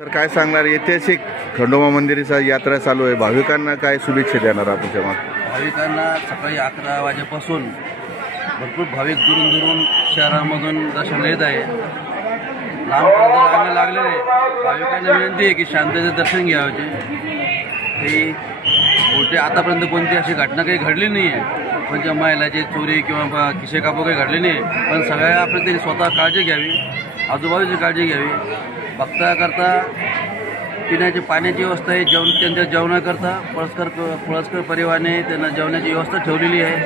तर काय सांगणार, ऐतिहासिक खंडोबा मंदिराचा यात्रा चालू आहे, भाविकांना काय शुभेच्छा देणार आपण तेव्हा? भाविकांना सकाळी 11 वाजेपासून भरपूर भाविक दुरून शहरामधून दर्शनाला येत आहे. लांबपर्यंत रांगा लागलेले भाविकांना विनंती आहे की शांततेचे दर्शन घ्यावे. काही कोणते आतापर्यंत कोणती अशी घटना काही घडली नाही आहे, म्हणजे महिलाची चोरी किंवा खिसे कापू काही घडली नाही. पण सगळ्या आपण त्यांनी स्वतः काळजी घ्यावी, आजूबाजूची काळजी घ्यावी. भक्ताकरता पिण्याची पाण्याची व्यवस्था आहे, त्यांच्या जेवणाकरता पळसकर परिवाराने त्यांना जेवणाची व्यवस्था ठेवलेली आहे.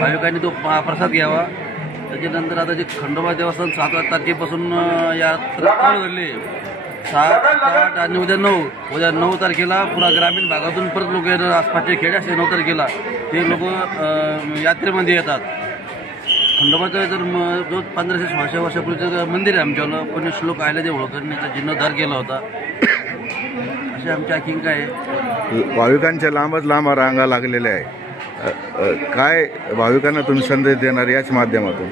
भाविकांनी तो महाप्रसाद घ्यावा. त्याच्यानंतर आता जे खंडोबा देवस्थान 7 तारखेपासून यात्रा चालू झाली, 7, 8 आणि उद्या 9 तारखेला पुरा ग्रामीण भागातून परत लोक येणार. आसपासचे खेडे असे 9 तारखेला ते लोक यात्रेमध्ये येतात. खंडोबाचं जर जो 1500-1600 वर्षापूर्वीचं मंदिर आहे आमच्याला, कोणी श्लोक आले ते ओळखण्याचा जीर्णोद्धार केला होता. अशी आमची आकिंका आहे. भाविकांच्या लांबच लांब रांगा लागलेल्या आहे. काय भाविकांना तुम्ही संदेश देणार याच माध्यमातून?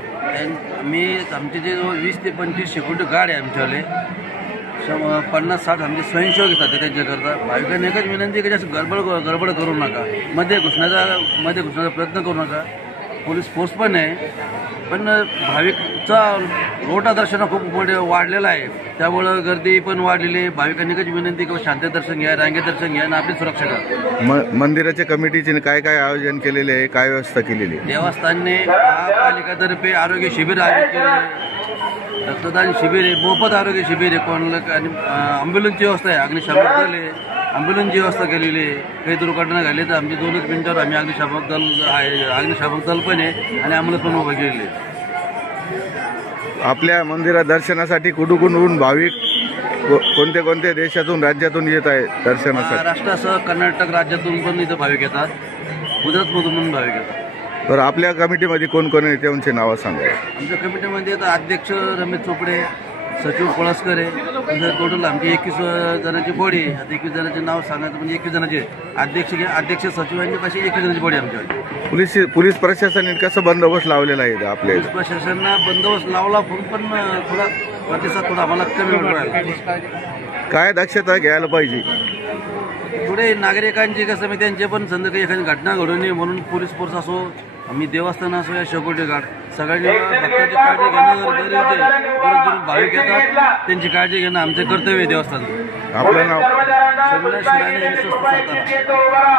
आमचे जे 20 ते 25 सिक्युरिटी गार्ड आहे आमच्यावाले, 50-60 आमचे स्वयंसेवक येतात त्यांच्याकरता. भाविकांना एकच विनंती की जास्त गडबड करू नका, मध्ये घुसण्याचा प्रयत्न करू नका. पोलीस फोर्स पण आहे, पण भाविकचा रोटा दर्शन खूप मोठे वाढलेला आहे, त्यामुळं गर्दी पण वाढलेली आहे. भाविकांनी एकच विनंती की शांत दर्शन घ्या, रांगेत दर्शन घ्या आणि आपली सुरक्षा करा. मंदिराच्या कमिटीने काय काय आयोजन केलेले आहे, काय व्यवस्था केलेली आहे? देवस्थानने महापालिकातर्फे आरोग्य शिबिर आयोजित केले आहे, रक्तदान शिबिर आहे, मोफत आरोग्य शिबिर आहे, कोणाला आणि ॲम्ब्युलन्सची व्यवस्था आहे, अग्निशामक दल आहे, ॲम्ब्युलन्सची व्यवस्था केलेली आहे. काही दुर्घटना झाली तर आमची 2च मिनिटावर आम्ही अग्निशामक दल पण आहे आणि ॲम्ब्युलन्स पण उभं केलेली आहे. आपल्या मंदिरात दर्शनासाठी कुठून भाविक कोणत्या देशातून राज्यातून येत आहे दर्शनासाठी? महाराष्ट्रासह कर्नाटक राज्यातून पण इथं भाविक येतात, गुजरातमधून पण भाविक येतात. तर आपल्या कमिटीमध्ये कोण आहे त्यांची नावं सांगा. आमच्या कमिटीमध्ये आता अध्यक्ष रमेश चोपडे, सचिव पळसकर आहे. टोटल आमची 21 जणांची बॉडी आहे. आता 21 जणांचे नाव सांगायचं म्हणजे 21 जणांचे अध्यक्ष सचिवांची पाशी 21 जणांची बॉडी आमच्याकडे. पोलीस प्रशासनाने कसं बंदोबस्त लावलेला आहे आपल्या? पोलीस प्रशासनानं बंदोबस्त लावला, पण थोडा प्रतिसाद आम्हाला कमी वाटतो. काय दक्षता घ्यायला पाहिजे? पुढे नागरिकांची कसं मी त्यांचे पण संध्याकाळी एखादी घटना घडू नये म्हणून पोलीस फोर्स असो, आम्ही देवस्थान असो या सिक्युरिटी गार्ड सगळ्यांनी भक्तांची काळजी घेणं गरजेचं आहे. भाविक येतात त्यांची काळजी घेणं आमचे कर्तव्य आहे देवस्थानाचं. आपलं नाव? शर्मिला शिराणे, विश्वस्त सातारा.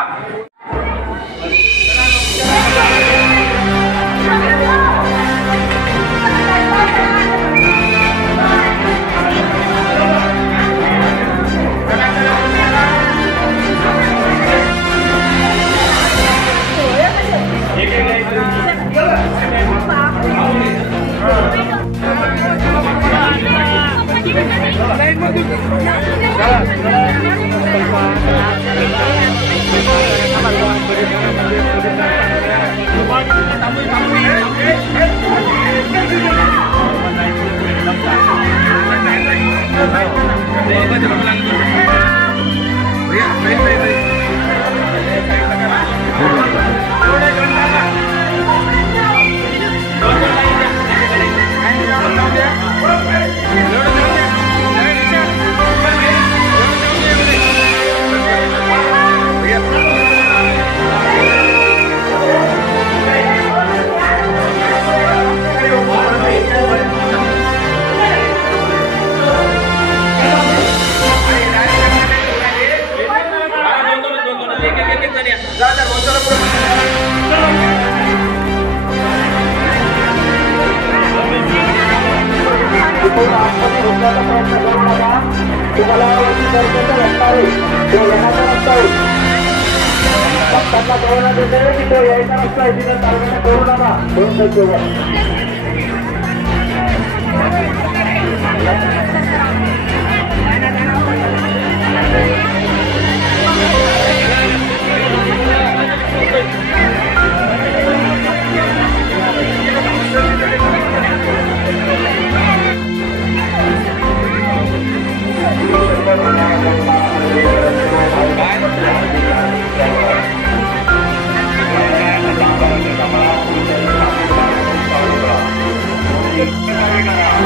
Thank you.